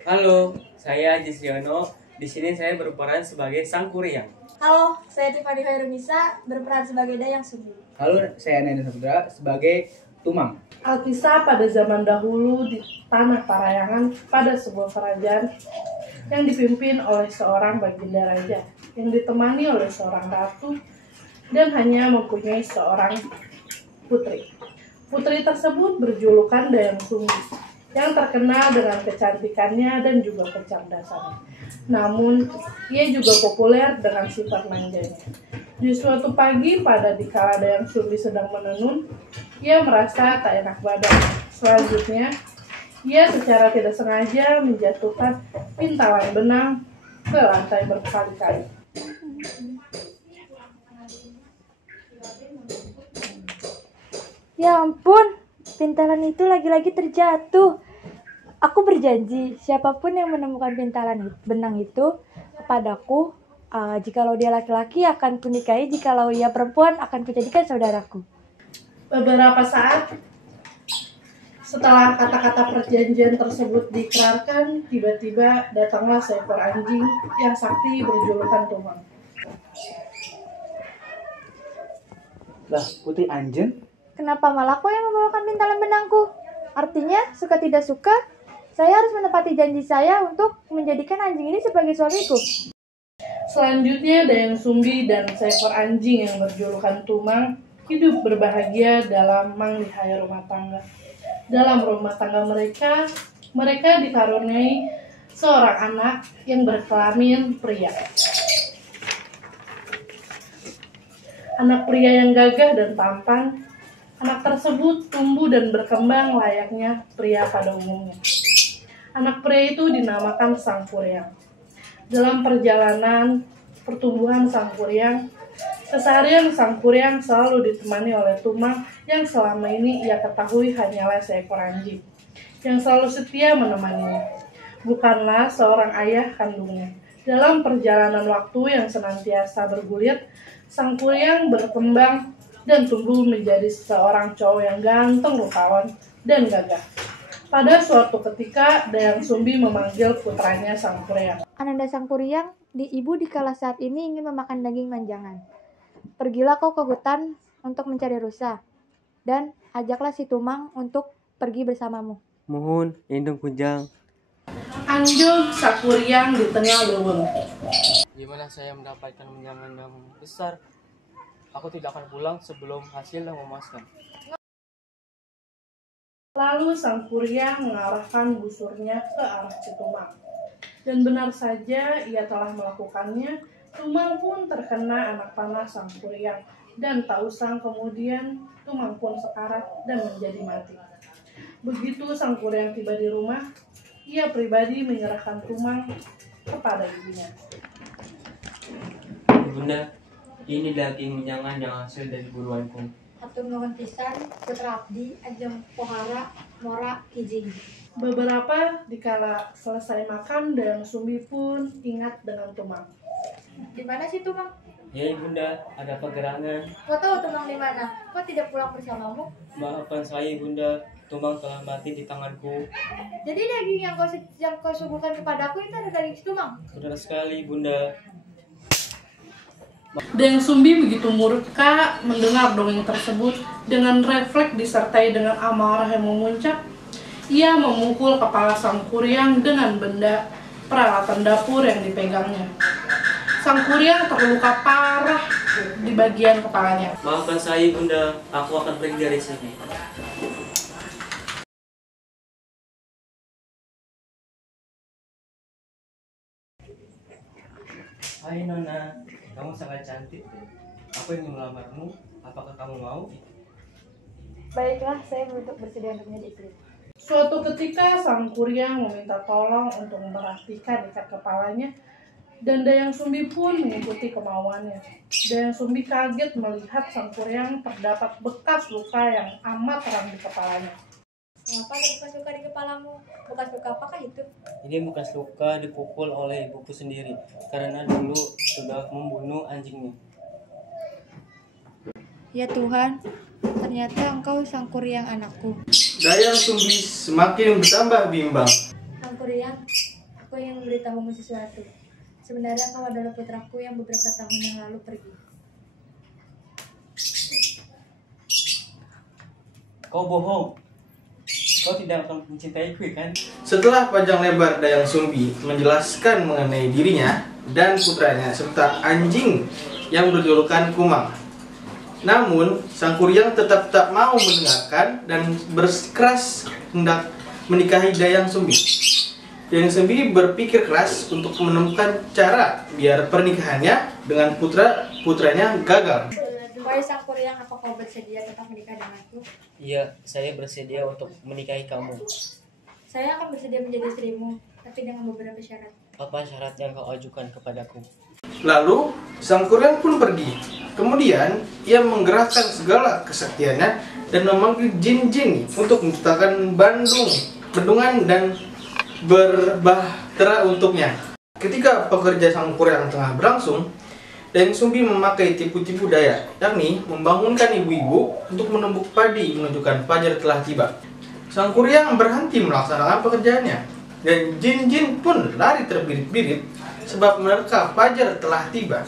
Halo, saya Jisyono. Di sini saya berperan sebagai Sang Kuryang. Halo, saya Tiffany Hairunisa, berperan sebagai Dayang Sumbi. Halo, saya Neni Saputra sebagai Tumang. Alkisah pada zaman dahulu di tanah Parayangan pada sebuah kerajaan yang dipimpin oleh seorang baginda raja yang ditemani oleh seorang ratu dan hanya mempunyai seorang putri. Putri tersebut berjulukan Dayang Sumbi yang terkenal dengan kecantikannya dan juga kecerdasannya. Namun, ia juga populer dengan sifat manjanya. Di suatu pagi pada dikala Dayang Sumbi sedang menenun, ia merasa tak enak badan. Selanjutnya, ia secara tidak sengaja menjatuhkan pintalan benang ke lantai berkali-kali. Ya ampun, pintalan itu lagi-lagi terjatuh. Aku berjanji, siapapun yang menemukan pintalan benang itu kepadaku, jikalau dia laki-laki akan kunikahi, jikalau ia perempuan akan kujadikan saudaraku. Beberapa saat setelah kata-kata perjanjian tersebut diikrarkan, tiba-tiba datanglah seekor anjing yang sakti berjulukan Tumang. Lah, Putri Anjen? Kenapa malah kau yang membawakan pintalan benangku? Artinya, suka tidak suka, saya harus menepati janji saya untuk menjadikan anjing ini sebagai suamiku. Selanjutnya, Dayang Sumbi dan seekor anjing yang berjulukan Tumang hidup berbahagia dalam manglihai rumah tangga. Dalam rumah tangga mereka dikaruniai seorang anak yang berkelamin pria. Anak pria yang gagah dan tampan. Anak tersebut tumbuh dan berkembang layaknya pria pada umumnya. Anak pria itu dinamakan Sang Kuryang. Dalam perjalanan pertumbuhan Sang Kuryang, keseharian Sang Kuryang selalu ditemani oleh Tumang yang selama ini ia ketahui hanyalah seekor anjing, yang selalu setia menemaninya. Bukanlah seorang ayah kandungnya. Dalam perjalanan waktu yang senantiasa bergulir, Sang Kuryang berkembang dan tumbuh menjadi seorang cowok yang ganteng, rupawan, dan gagah. Pada suatu ketika, Dayang Sumbi memanggil putranya Sang Kuryang. Ananda Sang Kuryang, ibu di kala saat ini ingin memakan daging manjangan. Pergilah kau ke hutan untuk mencari rusa, dan ajaklah si Tumang untuk pergi bersamamu. Mohon, indung kujang. Anjung Sang Kuryang di tengah leuweung. Gimana saya mendapatkan menjangan yang besar? Aku tidak akan pulang sebelum hasil yang memuaskan. Lalu Sang Kuryang mengarahkan busurnya ke arah si Tumang. Dan benar saja ia telah melakukannya. Tumang pun terkena anak panah Sang Kuryang. Dan tak usang kemudian Tumang pun sekarat dan menjadi mati. Begitu Sang Kuryang tiba di rumah, ia pribadi menyerahkan Tumang kepada ibunya. Bunda, ini daging menjangan yang hasil dari buruanku. Atur nuhun pisan, putra abdi, ajeng pohara, mora, kijing. Beberapa dikala selesai makan, Dayang Sumbi pun ingat dengan Tumang. Di mana sih Tumang? Ya Bunda, ada pergerangan. Kau tahu Tumang di mana? Kau tidak pulang bersamamu? Maafkan saya Bunda, Tumang telah mati di tanganku. Jadi daging yang kau suguhkan kepadaku itu ada daging si Tumang? Benar sekali Bunda. Dayang Sumbi begitu murka mendengar dongeng tersebut. Dengan refleks disertai dengan amarah yang memuncak, ia memukul kepala Sang Kuryang dengan benda peralatan dapur yang dipegangnya. Sang Kuryang terluka parah di bagian kepalanya. Maafkan saya Bunda, aku akan pergi dari sini. Hai Nona, kamu sangat cantik. Aku ingin melamarmu. Apakah kamu mau? Baiklah, saya bersedia untuk menjadi istri. Suatu ketika Sang Kuryang meminta tolong untuk memperhatikan ikat kepalanya, dan Dayang Sumbi pun mengikuti kemauannya. Dayang Sumbi kaget melihat Sang Kuryang terdapat bekas luka yang amat terang di kepalanya. Mengapa ada bekas luka di kepalamu? Bekas luka apakah itu? Ini bekas luka dipukul oleh ibuku sendiri karena dulu sudah membunuh anjingnya. Ya Tuhan, ternyata engkau Sang Kuryang anakku. Dayang Sumbi semakin bertambah bimbang. Sang Kuryang, Aku ingin memberitahumu sesuatu. Sebenarnya kau adalah putraku yang beberapa tahun yang lalu pergi. Kau bohong. Kau tidak akan mencintaiku, kan? Setelah panjang lebar Dayang Sumbi menjelaskan mengenai dirinya dan putranya serta anjing yang berjulukan Kumang. Namun, Sang Kuryang tetap tak mau mendengarkan dan bersikeras hendak menikahi Dayang Sumbi. Dayang Sumbi berpikir keras untuk menemukan cara biar pernikahannya dengan putranya gagal. Wahai Sang Kuryang, apa kau bersedia tetap menikah denganku? Iya, saya bersedia untuk menikahi kamu. Saya akan bersedia menjadi istrimu, tapi dengan beberapa syarat. Apa syarat yang kau ajukan kepadaku? Lalu, Sang Kuryang pun pergi. Kemudian, ia menggerakkan segala kesaktiannya dan memanggil jin-jin untuk menciptakan bendungan dan berbahtera untuknya. Ketika pekerja Sang Kuryang tengah berlangsung, Dayang Sumbi memakai tipu-tipu daya, yakni membangunkan ibu-ibu untuk menumbuk padi menunjukkan fajar telah tiba. Sang Kuryang berhenti melaksanakan pekerjaannya, dan jin-jin pun lari terbirit-birit sebab menerka fajar telah tiba.